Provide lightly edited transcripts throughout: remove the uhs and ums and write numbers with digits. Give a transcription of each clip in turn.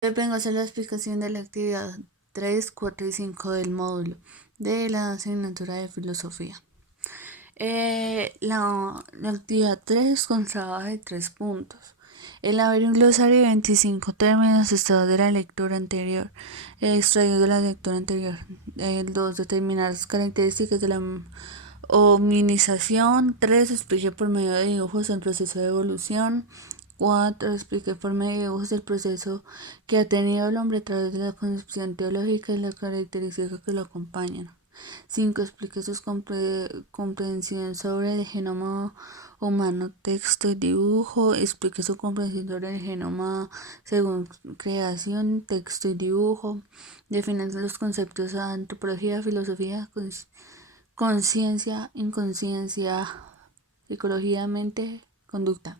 Hoy vengo a hacer la explicación de la actividad 3, 4 y 5 del módulo de la asignatura de filosofía. La actividad 3 constaba de 3 puntos. Elaborar un glosario de 25 términos estados de la lectura anterior, extraídos de la lectura anterior. El 2. Determinar las características de la hominización. 3. Explique por medio de dibujos el proceso de evolución. 4. Explique por medio de dibujos el proceso que ha tenido el hombre a través de la concepción teológica y las características que lo acompañan. 5. Explique sus comprensiones sobre el genoma humano, texto y dibujo. Explique su comprensión sobre el genoma según creación, texto y dibujo. Define los conceptos de antropología, filosofía, conciencia, inconsciencia, psicología, mente, conducta.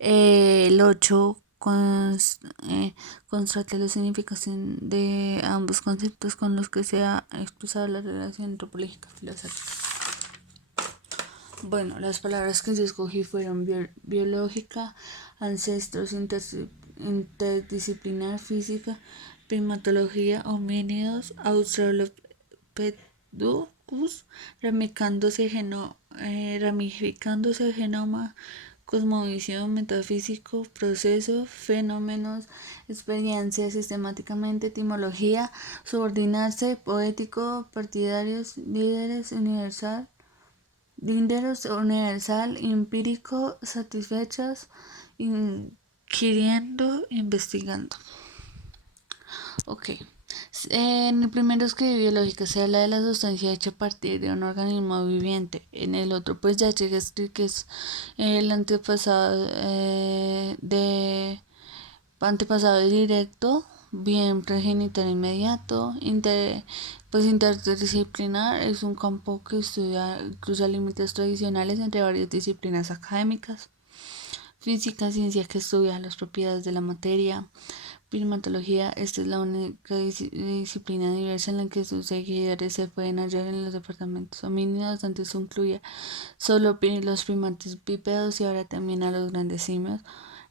El 8 constata la significación de ambos conceptos con los que se ha expresado la relación antropológica filosófica. Bueno, las palabras que yo escogí fueron biológica, ancestros, interdisciplinar, física, primatología, homínidos, australopithecus, ramificándose el genoma, cosmovisión, metafísico, proceso, fenómenos, experiencia, sistemáticamente, etimología, subordinarse, poético, partidarios, líderes universal, empírico, satisfechos, inquiriendo, investigando. Ok. En el primero es que biológica se habla de la sustancia hecha a partir de un organismo viviente. En el otro, pues ya llega a decir que es el antepasado directo, bien progenitor inmediato, pues interdisciplinar es un campo que estudia cruza límites tradicionales entre varias disciplinas académicas. Física, ciencia que estudia las propiedades de la materia. Primatología, esta es la única disciplina diversa en la que sus seguidores se pueden hallar en los departamentos homínidos. Antes se incluía solo los primates bípedos y ahora también a los grandes simios.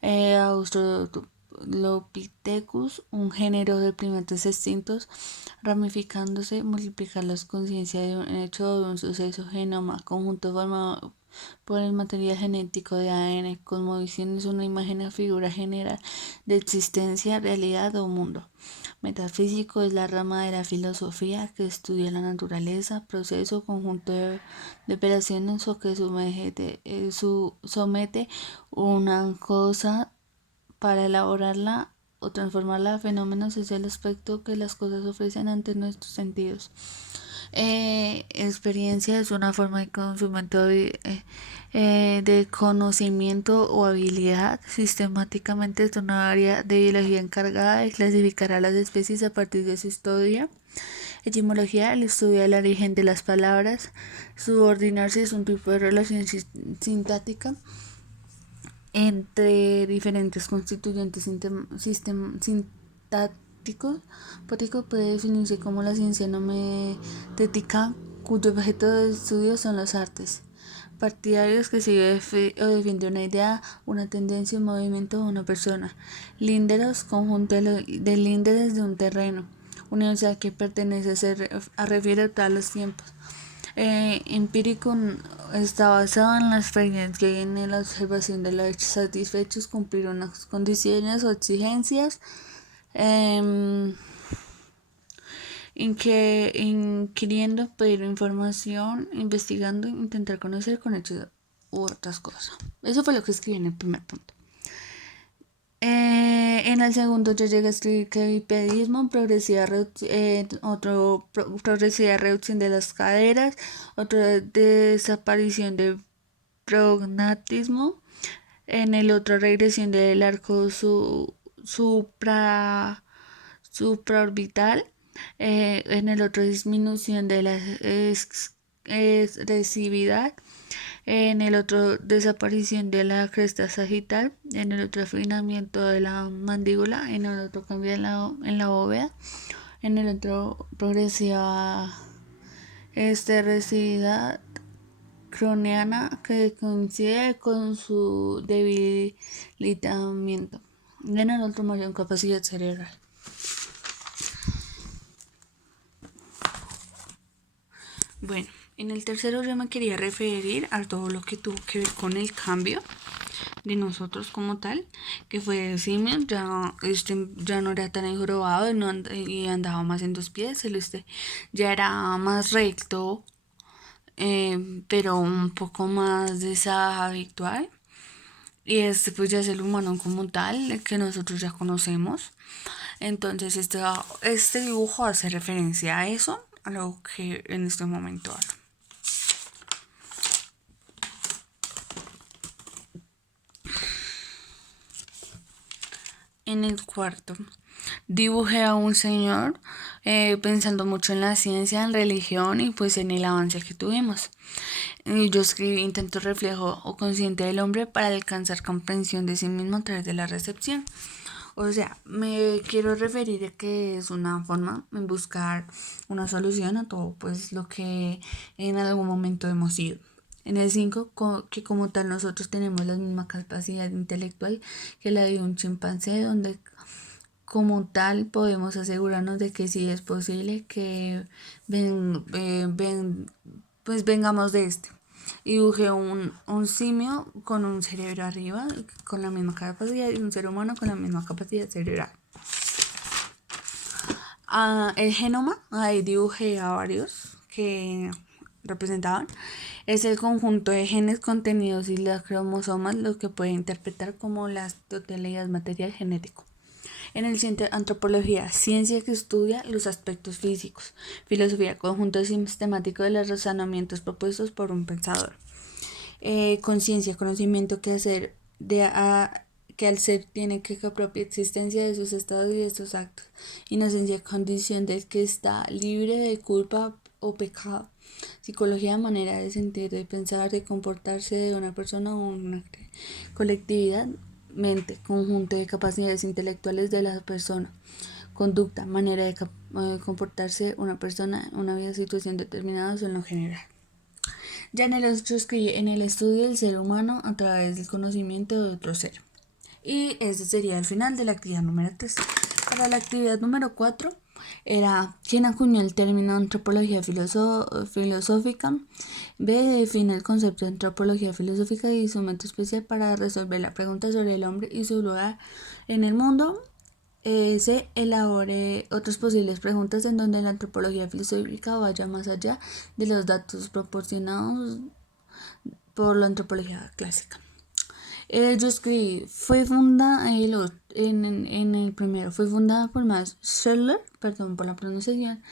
Australopithecus, un género de primates extintos, ramificándose, multiplicar las conciencias de un hecho o de un suceso, genoma, conjunto formado por el material genético de ADN. Cosmovisión es una imagen o figura general de existencia, realidad o mundo. Metafísico es la rama de la filosofía que estudia la naturaleza, proceso, conjunto de operaciones o que somete una cosa para elaborarla o transformarla a fenómenos es el aspecto que las cosas ofrecen ante nuestros sentidos. Experiencia es una forma de conocimiento de conocimiento o habilidad. Sistemáticamente es una área de biología encargada de clasificar a las especies a partir de su historia. Etimología, el estudio del origen de las palabras. Subordinarse es un tipo de relación sintáctica entre diferentes constituyentes sintácticos. Poético puede definirse como la ciencia nometética cuyo objeto de estudio son las artes. Partidarios que sigue o defiende una idea, una tendencia, un movimiento o una persona. Línderos, conjunto de línderes de un terreno. Universal que pertenece a refiere a todos los tiempos. Empírico está basado en la experiencia y en la observación de los hechos satisfechos, cumplir unas condiciones o exigencias, inquiriendo, pedir información, investigando, intentar conocer con hechos u otras cosas. Eso fue lo que escribí en el primer punto. En el segundo yo llegué a escribir que bipedismo, progresiva reducción de las caderas, otra desaparición de prognatismo, en el otro regresión del arco supraorbital, en el otro disminución de la expresividad, en el otro desaparición de la cresta sagital, en el otro afinamiento de la mandíbula, en el otro cambio en la bóveda, en el otro progresiva esterrecidad croniana que coincide con su debilitamiento. En el otro mayor capacidad cerebral. Bueno, en el tercero yo me quería referir a todo lo que tuvo que ver con el cambio de nosotros como tal, que fue simio, ya no era tan enjorobado y andaba más en dos pies, ya era más recto, pero un poco más deshabitual. Y pues ya es el humano como tal, el que nosotros ya conocemos. Entonces este dibujo hace referencia a eso, a lo que en este momento hablo. En el cuarto dibujé a un señor pensando mucho en la ciencia, en religión y pues en el avance que tuvimos. Y yo escribí intento reflejo o consciente del hombre para alcanzar comprensión de sí mismo a través de la recepción. O sea, me quiero referir a que es una forma de buscar una solución a todo pues lo que en algún momento hemos sido. En el 5, que como tal nosotros tenemos la misma capacidad intelectual que la de un chimpancé, donde como tal podemos asegurarnos de que sí es posible que pues vengamos de este. Y dibujé un simio con un cerebro arriba, con la misma capacidad, y un ser humano con la misma capacidad cerebral. El genoma, ahí dibujé a varios que representaban. Es el conjunto de genes contenidos y las cromosomas lo que puede interpretar como la totalidad material genético. En el siguiente, antropología, ciencia que estudia los aspectos físicos. Filosofía, conjunto sistemático de los razonamientos propuestos por un pensador. Conciencia, conocimiento que al ser tiene que propia existencia de sus estados y de sus actos. Inocencia, condición del que está libre de culpa o pecado. Psicología, manera de sentir, de pensar, de comportarse de una persona o una colectividad. Mente, conjunto de capacidades intelectuales de la persona. Conducta, manera de comportarse una persona en una vida, situación determinada o en lo general. Ya en el 8 escribí en el estudio del ser humano a través del conocimiento de otro ser. Y este sería el final de la actividad número 3. Para la actividad número 4 era quien acuñó el término antropología filosófica. B. Define el concepto de antropología filosófica y su método especial para resolver la pregunta sobre el hombre y su lugar en el mundo. Se elabore otras posibles preguntas en donde la antropología filosófica vaya más allá de los datos proporcionados por la antropología clásica. Yo escribí, fue fundada en el primero, fue fundada por Max Scheler, perdón por la pronunciación,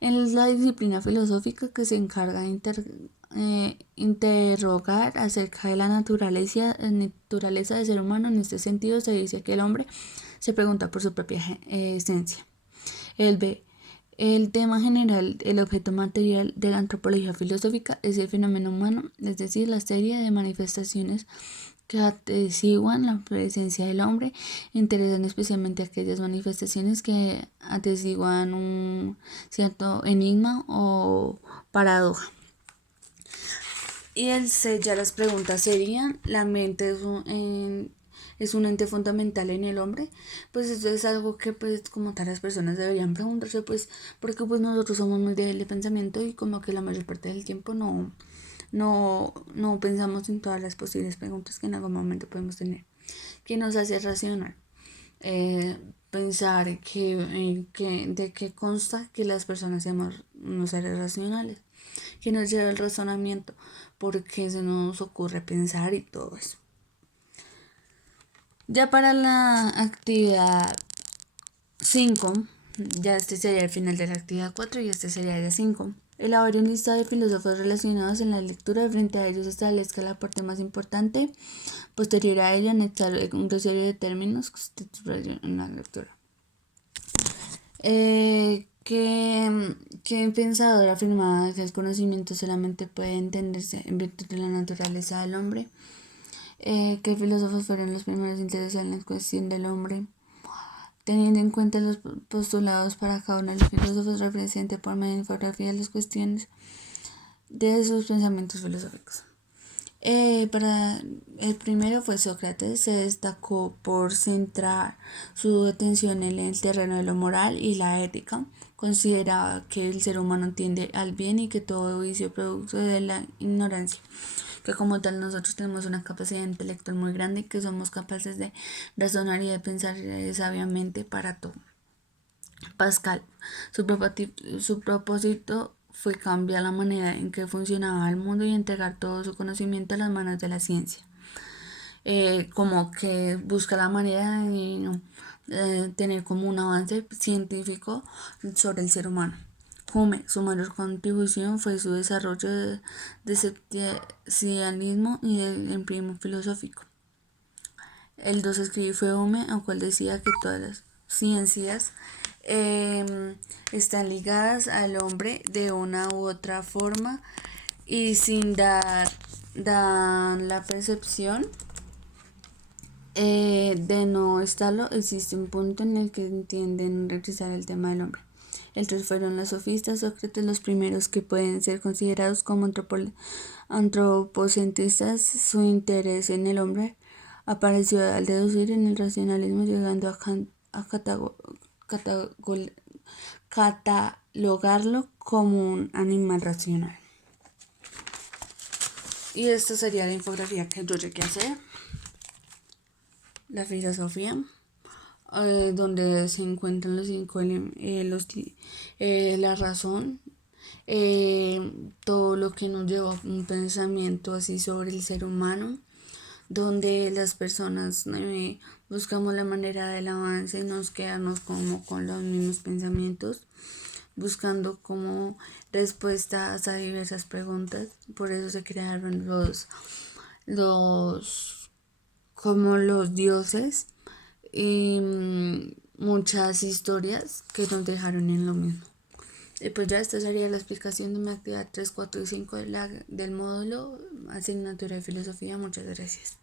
en la disciplina filosófica que se encarga de interrogar acerca de la naturaleza del ser humano. En este sentido se dice que el hombre se pregunta por su propia esencia. El B. El tema general, el objeto material de la antropología filosófica es el fenómeno humano, es decir, la serie de manifestaciones que atestiguan la presencia del hombre. Interesan especialmente aquellas manifestaciones que atestiguan un cierto enigma o paradoja. Y el C, ya las preguntas serían, ¿la mente es un ente fundamental en el hombre? Pues esto es algo que pues como tal las personas deberían preguntarse, pues porque pues nosotros somos muy débiles de pensamiento y como que la mayor parte del tiempo no pensamos en todas las posibles preguntas que en algún momento podemos tener. ¿Qué nos hace racional? Pensar de qué consta que las personas seamos unos seres racionales. ¿Qué nos lleva el razonamiento? Porque se nos ocurre pensar y todo eso. Ya para la actividad 5, ya este sería el final de la actividad 4 y este sería el 5. Elabore un listado de filósofos relacionados en la lectura. Frente a ellos establezca la parte más importante. Posterior a ello, anexar una serie de términos en la lectura. ¿Qué pensador afirmaba que el conocimiento solamente puede entenderse en virtud de la naturaleza del hombre? ¿Qué filósofos fueron los primeros interesados en la cuestión del hombre? Teniendo en cuenta los postulados para cada uno de los filósofos, represente por medio de infografía las cuestiones de sus pensamientos filosóficos. Para el primero fue Sócrates, se destacó por centrar su atención en el terreno de lo moral y la ética. Consideraba que el ser humano tiende al bien y que todo vicio producto de la ignorancia, que como tal nosotros tenemos una capacidad intelectual muy grande y que somos capaces de razonar y de pensar sabiamente para todo. Pascal, su propósito fue cambiar la manera en que funcionaba el mundo y entregar todo su conocimiento a las manos de la ciencia. Como que busca la manera de tener como un avance científico sobre el ser humano. Hume, su mayor contribución fue su desarrollo de escepticismo y del empirismo filosófico. El 2 escribí fue Hume, al cual decía que todas las ciencias están ligadas al hombre de una u otra forma y sin dar la percepción de no estarlo, existe un punto en el que entienden realizar el tema del hombre. El 3 fueron los sofistas, Sócrates, los primeros que pueden ser considerados como antropocentristas. Su interés en el hombre apareció al deducir en el racionalismo, llegando a catalogarlo como un animal racional. Y esta sería la infografía que yo llegué a hacer. La filosofía, donde se encuentran los cinco la razón, todo lo que nos lleva a un pensamiento así sobre el ser humano, donde las personas buscamos la manera del avance y nos quedamos como con los mismos pensamientos, buscando como respuestas a diversas preguntas. Por eso se crearon como los dioses y muchas historias que nos dejaron en lo mismo. Y pues ya esta sería la explicación de mi actividad 3, 4 y 5 del módulo asignatura de filosofía. Muchas gracias.